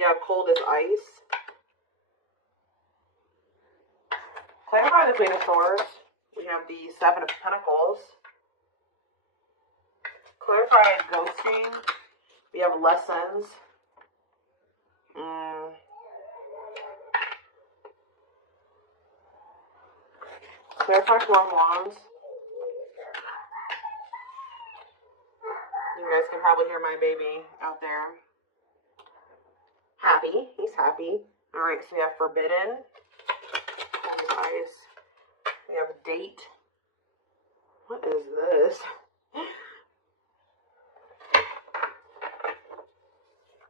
Yeah, cold as ice. Clarify the Queen of Swords. We have the Seven of Pentacles. Clarify ghosting. We have lessons. Clarify Four of Wands. You guys can probably hear my baby out there. Happy. He's happy. All right, so we have Forbidden. We have Date. What is this?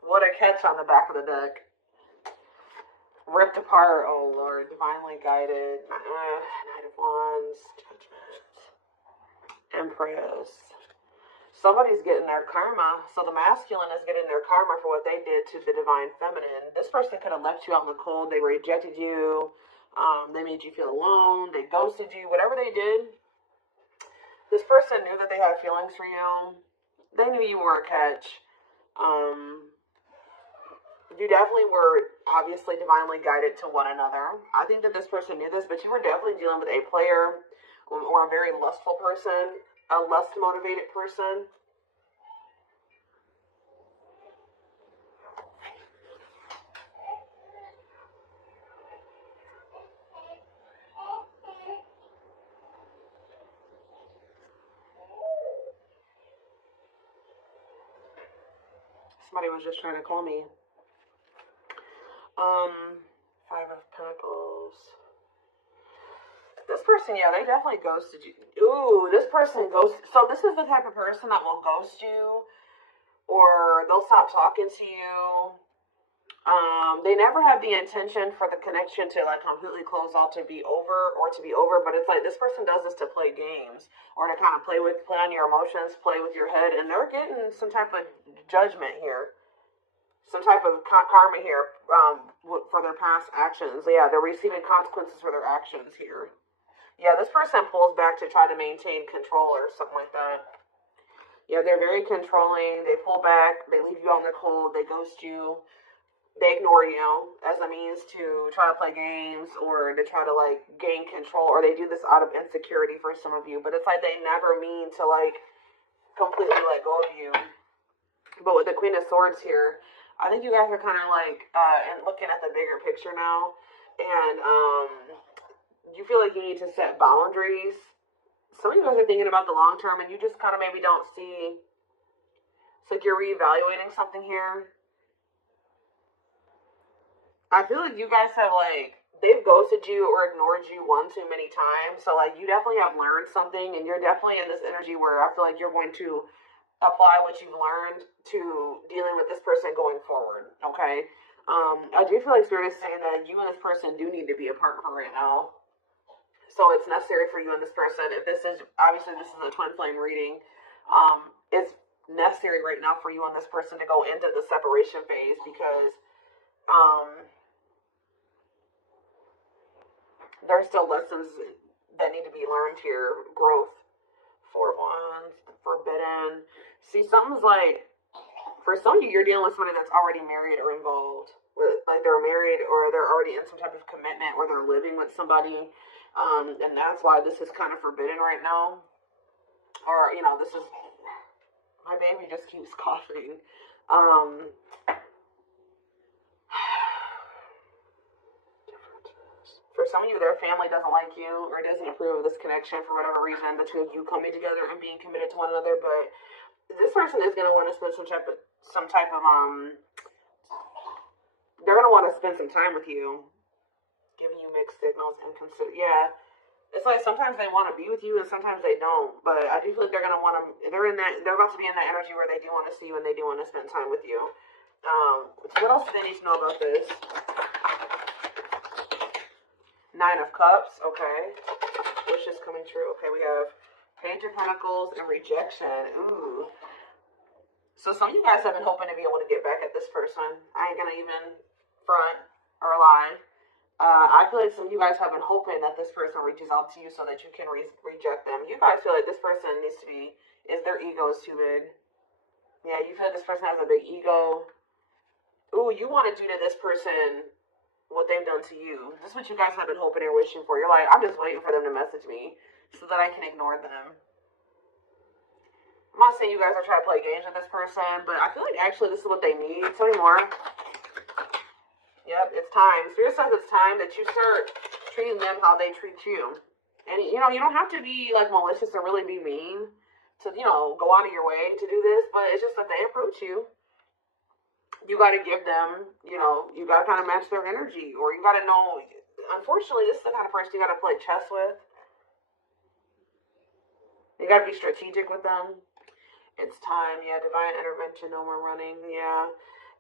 What a catch on the back of the deck. Ripped apart. Oh, Lord. Divinely guided. Knight of Wands. Judgment. Empress. Somebody's getting their karma. So the masculine is getting their karma for what they did to the divine feminine. This person could have left you out in the cold. They rejected you. They made you feel alone. They ghosted you. Whatever they did, this person knew that they had feelings for you. They knew you were a catch. You definitely were obviously divinely guided to one another. I think that this person knew this, but you were definitely dealing with a player or a very lustful person, a lust-motivated person. Somebody was just trying to call me. Five of Pentacles. This person, yeah, they definitely ghosted you. Ooh, this person ghosted. So this is the type of person that will ghost you, or they'll stop talking to you. They never have the intention for the connection to like completely close out to be over, but it's like this person does this to play games or to kind of play on your emotions, play with your head, and they're getting some type of judgment here. Some type of karma here for their past actions. Yeah, they're receiving consequences for their actions here. Yeah, this person pulls back to try to maintain control or something like that. Yeah, they're very controlling. They pull back. They leave you out in the cold. They ghost you. They ignore you as a means to try to play games or to try to, like, gain control. Or they do this out of insecurity for some of you. But it's like they never mean to, like, completely let go of you. But with the Queen of Swords here, I think you guys are kind of like and looking at the bigger picture now, and you feel like you need to set boundaries. Some of you guys are thinking about the long term, and you just kind of maybe don't see. It's like you're reevaluating something here. I feel like you guys have they've ghosted you or ignored you one too many times. So like you definitely have learned something, and you're definitely in this energy where I feel like you're going to apply what you've learned to dealing with this person going forward, okay? I do feel like Spirit is saying that you and this person do need to be apart for right now. So it's necessary for you and this person, if this is, obviously this is a twin flame reading, it's necessary right now for you and this person to go into the separation phase because there's still lessons that need to be learned here, growth. Four of Wands, Forbidden. See, something's like, for some of you, you're dealing with somebody that's already married or involved. Like they're married or they're already in some type of commitment or they're living with somebody. And that's why this is kind of forbidden right now. Or, you know, this is, my baby just keeps coughing. For some of you, their family doesn't like you or doesn't approve of this connection for whatever reason, the two of you coming together and being committed to one another. But this person is going to want to spend some type of they're going to want to spend some time with you, giving you mixed signals and consider. Yeah, it's like sometimes they want to be with you and sometimes they don't. But I do feel like they're going to want to. They're about to be in that energy where they do want to see you and they do want to spend time with you. What else do they need to know about this? Nine of Cups, okay. Wishes coming true. Okay, we have Page of Pentacles and rejection. Ooh. So some of you guys have been hoping to be able to get back at this person. I ain't gonna even front or lie. I feel like some of you guys have been hoping that this person reaches out to you so that you can reject them. You guys feel like this person needs to be, their ego is too big. Yeah, you feel like this person has a big ego. Ooh, you want to do to this person what they've done to you. This is what you guys have been hoping and wishing for. You're like, I'm just waiting for them to message me so that I can ignore them. I'm not saying you guys are trying to play games with this person, but I feel like actually this is what they need. Tell me more. Yep, it's time. Spirit says it's time that you start treating them how they treat you. And, you know, you don't have to be, like, malicious or really be mean to, you know, go out of your way to do this, but it's just that they approach you. You got to give them, you know, you got to kind of match their energy, or you got to know, unfortunately, this is the kind of person you got to play chess with. You got to be strategic with them. It's time, yeah, divine intervention, no more running, yeah.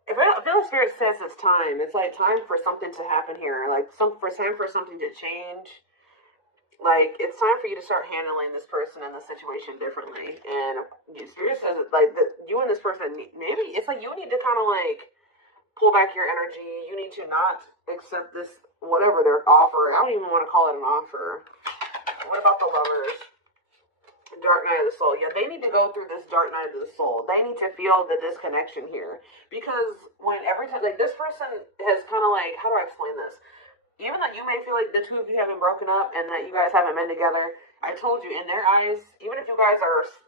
I feel like Spirit says it's time. It's like time for something to happen here, like time for something to change. Like, it's time for you to start handling this person and the situation differently. And Spirit says, like, you and this person, maybe it's like you need to kind of, like, pull back your energy. You need to not accept this, whatever they're offering. I don't even want to call it an offer. What about the lovers? Dark night of the soul. Yeah, they need to go through this dark night of the soul. They need to feel the disconnection here. Because when every time, like, this person has kind of, like, how do I explain this? Even though you may feel like the two of you haven't broken up and that you guys haven't been together, I told you, in their eyes, even if you guys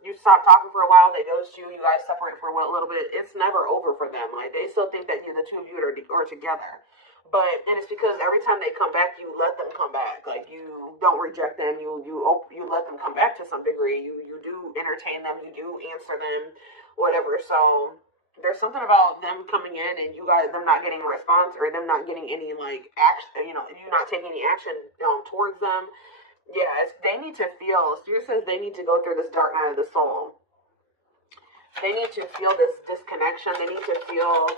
you stop talking for a while, they ghost you, you guys separate for a little bit, it's never over for them. Like, they still think that the two of you are together. And it's because every time they come back, you let them come back. Like, you don't reject them. You let them come back to some degree. You do entertain them. You do answer them, whatever. So there's something about them coming in and them not getting a response, or them not getting any, like, action, you not taking any action towards them. Yeah, they need to feel, Spirit says they need to go through this dark night of the soul. They need to feel this disconnection. They need to feel,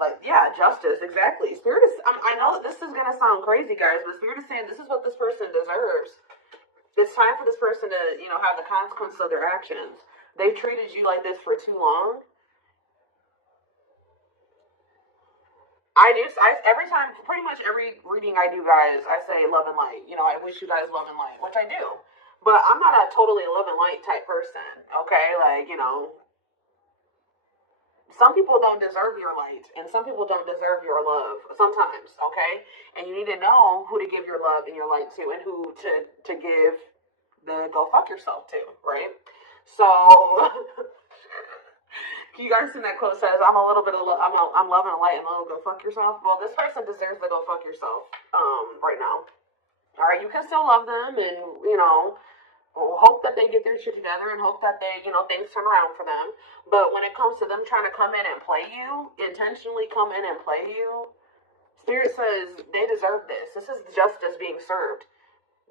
like, yeah, justice, exactly. Spirit is, I know this is going to sound crazy, guys, but Spirit is saying this is what this person deserves. It's time for this person to, have the consequences of their actions. They've treated you like this for too long. Every time, pretty much every reading I do, guys, I say love and light. I wish you guys love and light, which I do. But I'm not a totally love and light type person, okay? Like, some people don't deserve your light, and some people don't deserve your love sometimes, okay? And you need to know who to give your love and your light to, and who to give the go fuck yourself to, right? So... You guys seen that quote says, I'm a little bit of I'm loving a light and a little go fuck yourself. Well, this person deserves to go fuck yourself right now. All right, you can still love them and, hope that they get their shit together and hope that they, things turn around for them. But when it comes to them trying to come in and play you, intentionally come in and play you, Spirit says they deserve this. This is justice being served.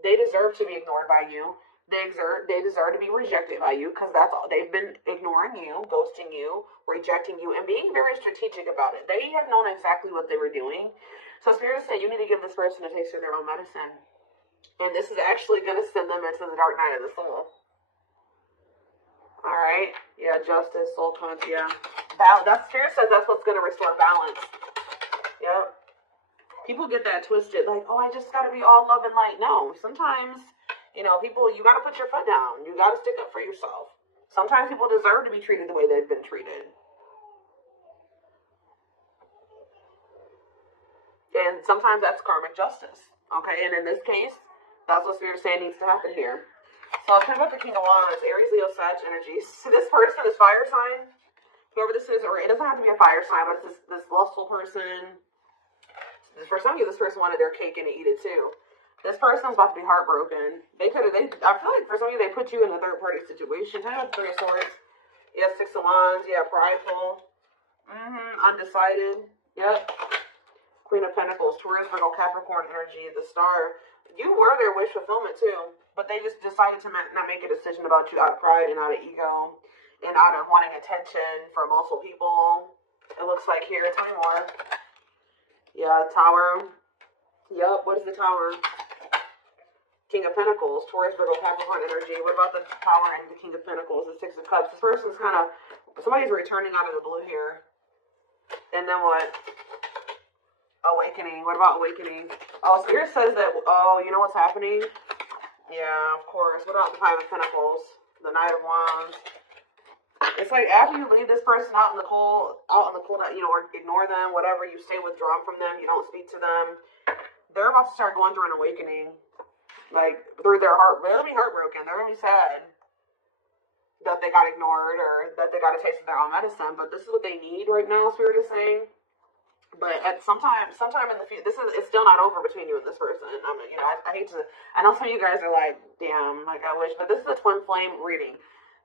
They deserve to be ignored by you. They deserve to be rejected by you, because that's all. They've been ignoring you, ghosting you, rejecting you, and being very strategic about it. They have known exactly what they were doing. So Spirit said you need to give this person a taste of their own medicine. And this is actually going to send them into the dark night of the soul. All right? Yeah, justice, soul content, yeah. Spirit says that's what's going to restore balance. Yep. People get that twisted, like, oh, I just got to be all love and light. No, sometimes... people, you got to put your foot down. You got to stick up for yourself. Sometimes people deserve to be treated the way they've been treated. And sometimes that's karmic justice. Okay, and in this case, that's what Spirit saying needs to happen here. So I'll talk about the King of Wands, Aries, Leo, Sag energies. So this person, this fire sign, whoever this is, or it doesn't have to be a fire sign, but it's this lustful person. For some of you, this person wanted their cake and to eat it too. This person's about to be heartbroken. I feel like for some of you, they put you in a third-party situation. Tell me about the Three of Swords. Yeah, Six of Wands. Yeah, prideful. Undecided. Yep. Queen of Pentacles. Taurus, Virgo, Capricorn energy. The Star. You were their wish fulfillment, too. But they just decided to not make a decision about you out of pride and out of ego. And out of wanting attention from multiple people. It looks like here. Tell me more. Yeah, Tower. Yep, what is the Tower? King of Pentacles, Taurus, Virgo, Capricorn energy. What about the Tower and the King of Pentacles, the Six of Cups? This person's somebody's returning out of the blue here. And then what? Awakening. What about awakening? Oh, Spirit says that, you know what's happening? Yeah, of course. What about the Five of Pentacles? The Knight of Wands. It's like after you leave this person out in the cold, you know, or ignore them, whatever, you stay withdrawn from them, you don't speak to them, they're about to start going through an awakening. Like, through their heart, they're going to be heartbroken. They're going to be sad that they got ignored or that they got a taste of their own medicine. But this is what they need right now, Spirit is saying. But at sometime in the future, it's still not over between you and this person. I mean, you know, I hate to. I know some of you guys are like, damn, like I wish, but this is a twin flame reading.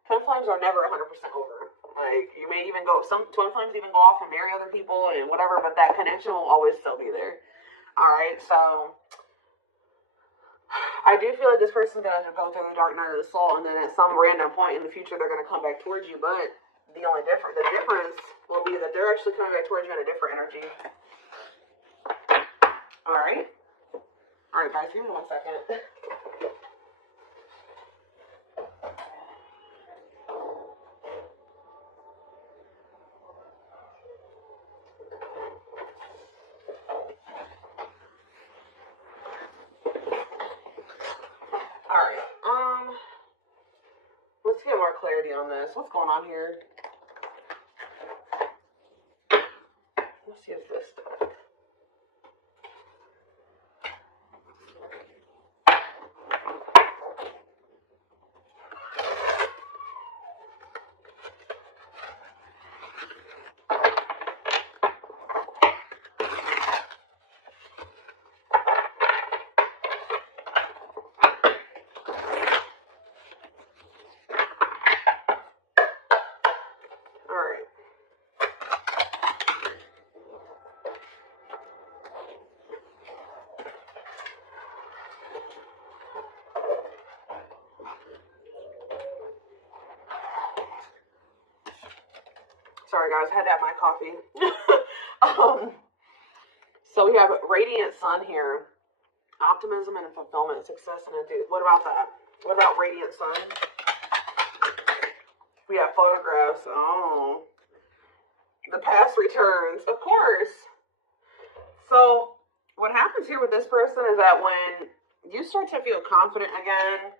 Twin flames are never 100% over. Like, you may even some twin flames even go off and marry other people and whatever, but that connection will always still be there. All right, so I do feel like this person's going to go through the dark night of the soul, and then at some random point in the future, they're going to come back towards you. But the difference will be that they're actually coming back towards you in a different energy. All right, guys, give me 1 second. Let's get more clarity on this. What's going on here? Let's use this stuff. Sorry, guys, I had to have my coffee. So we have radiant sun here. Optimism and fulfillment, success and enthusiasm. What about that? What about radiant sun? We have photographs. Oh. The past returns. Of course. So what happens here with this person is that when you start to feel confident again,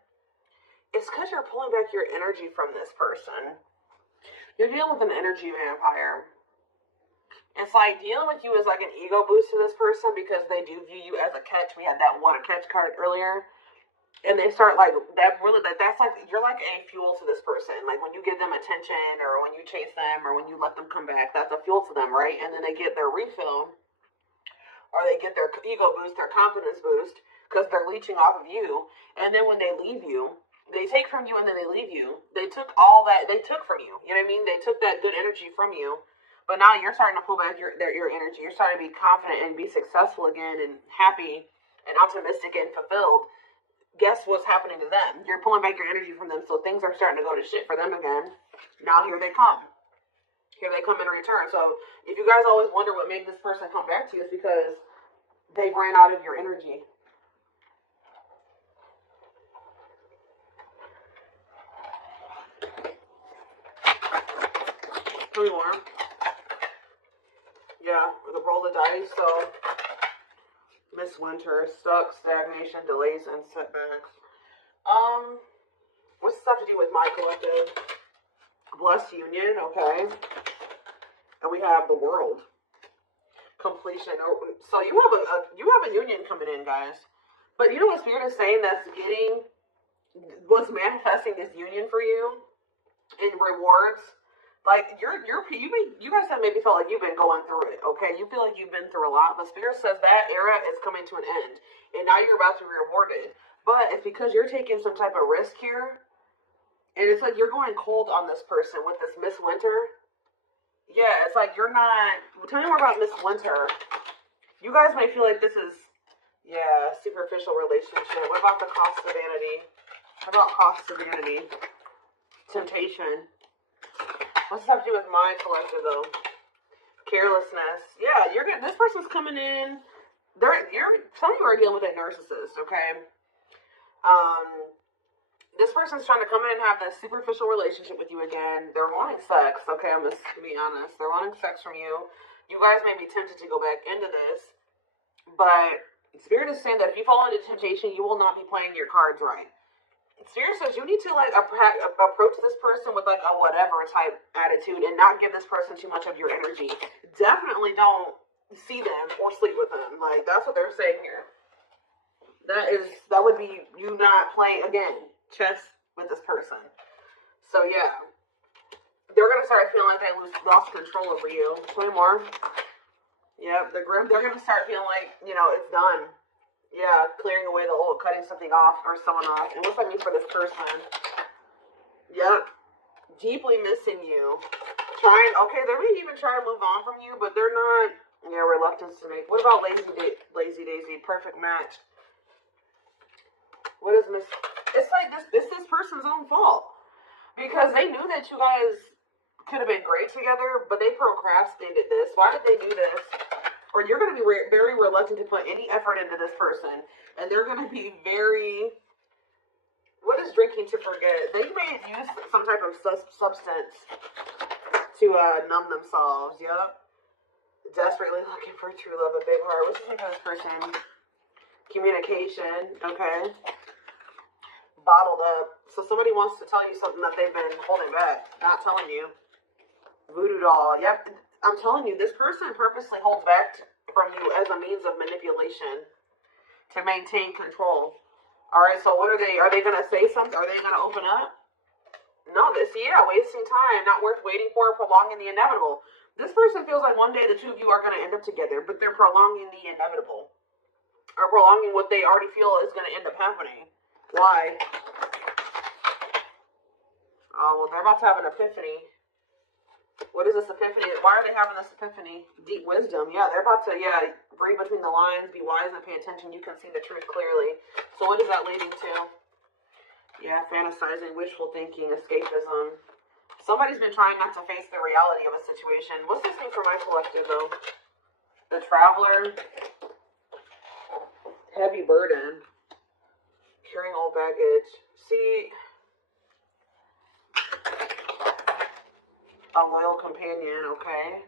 it's because you're pulling back your energy from this person. You're dealing with an energy vampire. It's like dealing with you is like an ego boost to this person because they do view you as a catch. We had that what a catch card earlier. And they start like, that's like, you're like a fuel to this person. Like when you give them attention or when you chase them or when you let them come back, that's a fuel to them, right? And then they get their refill or they get their ego boost, their confidence boost because they're leeching off of you. And then when they leave you, they take from you and then they leave you. They took all that they took from you. You know what I mean? They took that good energy from you. But now you're starting to pull back your energy. You're starting to be confident and be successful again and happy and optimistic and fulfilled. Guess what's happening to them? You're pulling back your energy from them, so things are starting to go to shit for them again. Now here they come. Here they come in return. So if you guys always wonder what made this person come back to you, it's because they ran out of your energy. Three more. Yeah, the roll of dice. So, Miss Winter, stuck, stagnation, delays, and setbacks. What's this have to do with my collective? Blessed union, okay. And we have the world. Completion. So you have a union coming in, guys. But you know what Spirit is saying what's manifesting this union for you in rewards? Like you guys have maybe felt like you've been going through it, okay? You feel like you've been through a lot, but Spirit says that era is coming to an end, and now you're about to be rewarded. But it's because you're taking some type of risk here, and it's like you're going cold on this person with this Miss Winter. Yeah, it's like you're not. Tell me more about Miss Winter. You guys may feel like this is, superficial relationship. What about the cost of vanity? What about cost of vanity? Temptation. What's this have to do with my collective, though? Carelessness. Yeah, this person's coming in. Some of you are dealing with a narcissist, okay? This person's trying to come in and have this superficial relationship with you again. They're wanting sex, okay? I'm just to be honest. They're wanting sex from you. You guys may be tempted to go back into this, but Spirit is saying that if you fall into temptation, you will not be playing your cards right. seriously, you need to like approach this person with like a whatever type attitude and not give this person too much of your energy. Definitely don't see them or sleep with them. Like that's what they're saying here. That would be you not playing again chess with this person. So yeah, they're gonna start feeling like they lost control over you. 20 more. Yep, the grim. They're gonna start feeling like it's done. Yeah, clearing away the old, cutting something off or someone off. And what's that mean for this person? Yep, deeply missing you. Okay, they may even try to move on from you, but they're not. Yeah, reluctance to make. What about Lazy Daisy? Perfect match. What is Miss? It's like this person's own fault because they knew that you guys could have been great together, but they procrastinated this. Why did they do this? Or you're going to be very reluctant to put any effort into this person, and they're going to be very. What is drinking to forget? They may use some type of substance to numb themselves. Yep. Desperately looking for true love, a big heart. What's the name of this person? Communication. Okay. Bottled up. So somebody wants to tell you something that they've been holding back, not telling you. Voodoo doll. Yep. I'm telling you, this person purposely holds back from you as a means of manipulation to maintain control. All right. So what are they? Are they going to say something? Are they going to open up? No. Wasting time, not worth waiting for, prolonging the inevitable. This person feels like one day the two of you are going to end up together, but they're prolonging the inevitable, or prolonging what they already feel is going to end up happening. Why? Oh, well, they're about to have an epiphany. What is this epiphany? Why are they having this epiphany? Deep wisdom. Yeah, they're about to, read between the lines, be wise and pay attention. You can see the truth clearly. So what is that leading to? Yeah, fantasizing, wishful thinking, escapism. Somebody's been trying not to face the reality of a situation. What's this mean for my collective, though? The Traveler. Heavy burden. Carrying old baggage. See, a loyal companion, okay.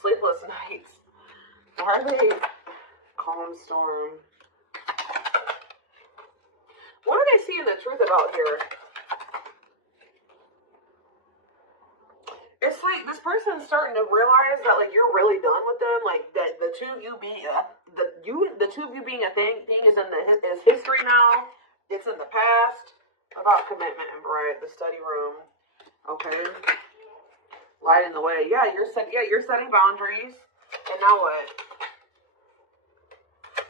Sleepless nights. Why are they calm storm? What are they seeing the truth about here? It's like this person's starting to realize that like you're really done with them. Like that the two of you being the two of you being a thing is is history now. It's in the past. About commitment and bright, the study room. Okay. Lighting the way. Yeah, you're setting boundaries. And now what?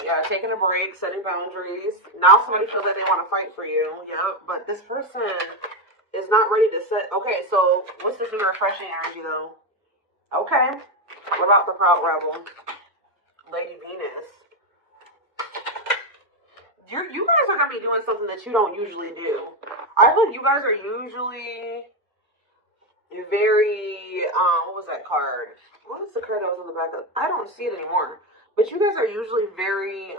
Yeah, taking a break, setting boundaries. Now somebody feels like they want to fight for you. Yep. But this person is not ready to set. Okay, so what's this new refreshing energy though? Okay. What about the proud rebel? Lady Venus. You guys are going to be doing something that you don't usually do. I feel like you guys are usually very, what was that card? What is the card that was on the back of? I don't see it anymore. But you guys are usually very,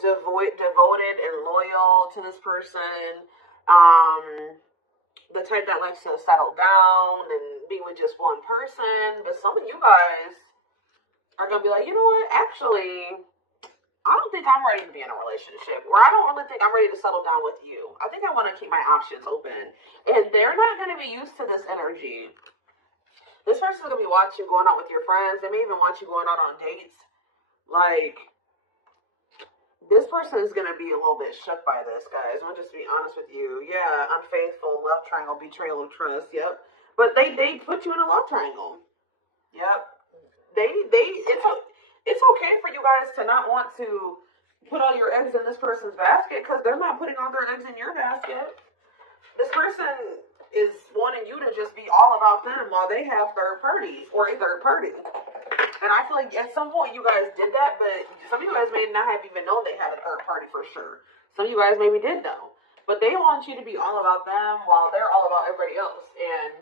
devoted and loyal to this person. The type that likes to settle down and be with just one person. But some of you guys are going to be like, you know what? Actually, I don't think I'm ready to be in a relationship, or I don't really think I'm ready to settle down with you. I think I want to keep my options open. And they're not going to be used to this energy. This person's going to be watching you going out with your friends. They may even watch you going out on dates. Like, this person is going to be a little bit shook by this, guys. I'm just be honest with you. Yeah, unfaithful, love triangle, betrayal of trust. Yep. But they put you in a love triangle. Yep. It's okay for you guys to not want to put all your eggs in this person's basket because they're not putting all their eggs in your basket. This person is wanting you to just be all about them while they have third parties or a third party. And I feel like at some point you guys did that, but some of you guys may not have even known they had a third party for sure. Some of you guys maybe did know. But they want you to be all about them while they're all about everybody else. And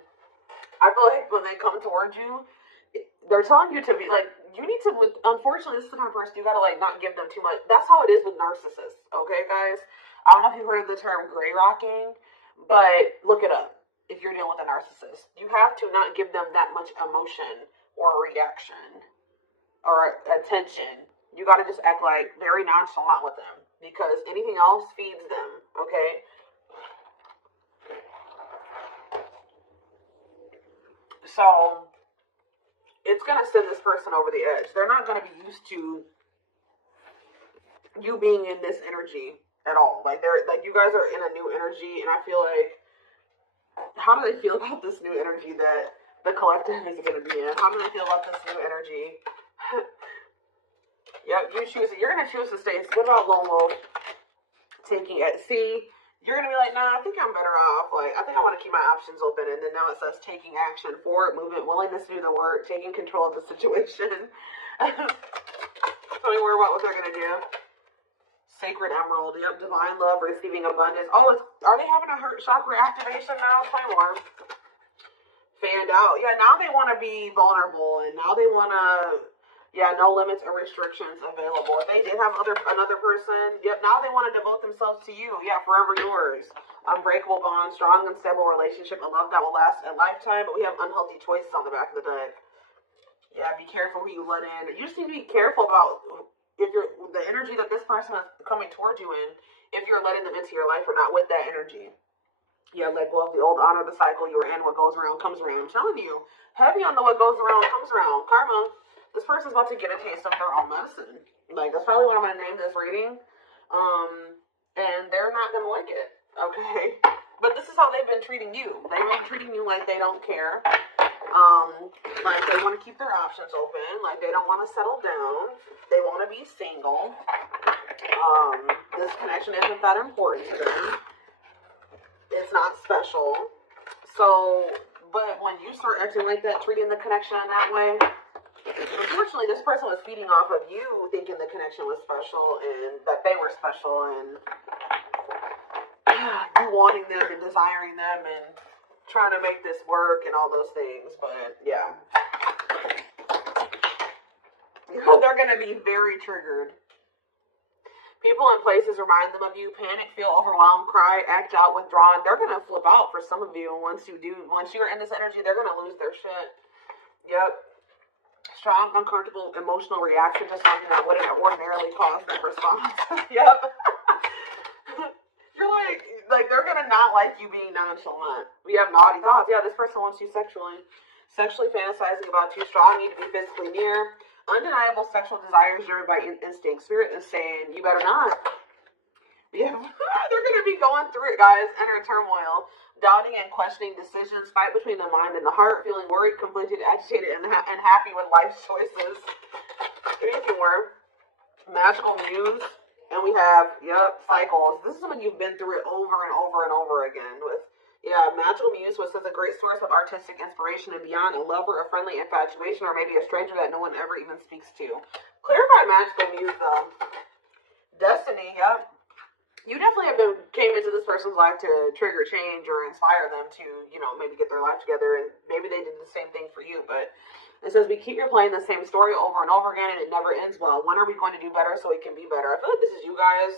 I feel like when they come towards you, they're telling you to be like, you need to, unfortunately, this is the kind of person you gotta like not give them too much. That's how it is with narcissists, okay, guys? I don't know if you've heard of the term gray rocking, but look it up if you're dealing with a narcissist. You have to not give them that much emotion or reaction or attention. You got to just act like very nonchalant with them, because anything else feeds them, okay? So it's going to send this person over the edge. They're not going to be used to you being in this energy at all. Like, you guys are in a new energy, and I feel like, how do they feel about this new energy that the collective is going to be in? How do they feel about this new energy? Yep, you choose it. You're going to choose to stay. What about lone wolf? Taking it. See, you're going to be like, nah, I think I'm better off. Like, I think I want to keep my options open. And then now it says taking action, forward movement, willingness to do the work, taking control of the situation. Tell me more about what they're going to do. Sacred emerald. Yep, divine love, receiving abundance. Oh, are they having a heart chakra activation now? Tell me more. Fanned out. Yeah, now they want to be vulnerable, and now they want to... Yeah, no limits or restrictions available. If they did have another person, yep, now they want to devote themselves to you. Yeah, forever yours. Unbreakable bond, strong and stable relationship, a love that will last a lifetime. But we have unhealthy choices on the back of the deck. Yeah, be careful who you let in. You just need to be careful about if the energy that this person is coming towards you in, if you're letting them into your life or not with that energy. Yeah, let go of the old, honor the cycle you were in. What goes around comes around. I'm telling you, heavy on the what goes around comes around. Karma. This person's about to get a taste of their own medicine. Like, that's probably what I'm going to name this reading. And they're not going to like it. Okay? But this is how they've been treating you. They've been treating you like they don't care. Like they want to keep their options open. Like they don't want to settle down. They want to be single. This connection isn't that important to them. It's not special. So, but when you start acting like that, treating the connection in that way, unfortunately, this person was feeding off of you thinking the connection was special and that they were special and you wanting them and desiring them and trying to make this work and all those things. But yeah, they're going to be very triggered. People and places remind them of you. Panic, feel overwhelmed, cry, act out, withdrawn. They're going to flip out for some of you. And once you're in this energy, they're going to lose their shit. Yep. Strong, uncomfortable, emotional reaction to something that wouldn't ordinarily cause that response. Yep. You're like they're gonna not like you being nonchalant. We have naughty thoughts. Yeah, this person wants you sexually fantasizing about you. Strong, need to be physically near. Undeniable sexual desires driven by instinct. Spirit is saying you better not. Yeah, they're gonna be going through it, guys. Inner turmoil. Doubting and questioning decisions, fight between the mind and the heart, feeling worried, conflicted, agitated, and happy with life's choices. Anything more. Magical muse. And we have, yep, cycles. This is when you've been through it over and over and over again with, yeah, magical muse, which is a great source of artistic inspiration and beyond, a lover, a friendly infatuation, or maybe a stranger that no one ever even speaks to. Clarify magical muse, though. Destiny, yep. You definitely came into this person's life to trigger change or inspire them to, maybe get their life together, and maybe they did the same thing for you, but it says we keep replaying the same story over and over again, and it never ends well. When are we going to do better so it can be better? I feel like this is you guys.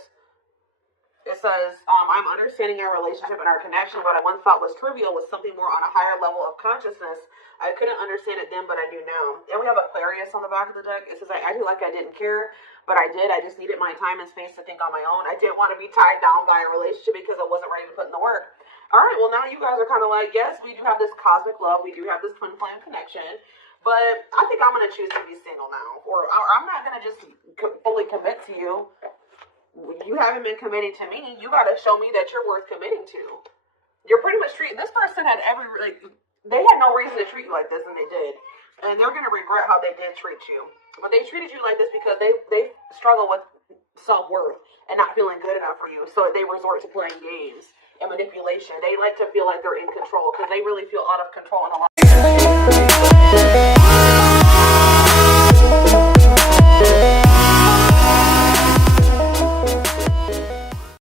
It says, I'm understanding our relationship and our connection. What I once thought was trivial was something more on a higher level of consciousness. I couldn't understand it then, but I do now. And we have Aquarius on the back of the deck. It says, I acted like I didn't care, but I did. I just needed my time and space to think on my own. I didn't want to be tied down by a relationship because I wasn't ready to put in the work. All right, well, now you guys are kind of like, yes, we do have this cosmic love. We do have this twin flame connection. But I think I'm going to choose to be single now. Or I'm not going to just fully commit to you. You haven't been committing to me. You got to show me that you're worth committing to. You're pretty much treating... This person had they had no reason to treat you like this, and they did. And they're going to regret how they did treat you. But they treated you like this because they struggle with self-worth and not feeling good enough for you. So they resort to playing games and manipulation. They like to feel like they're in control because they really feel out of control in a lot.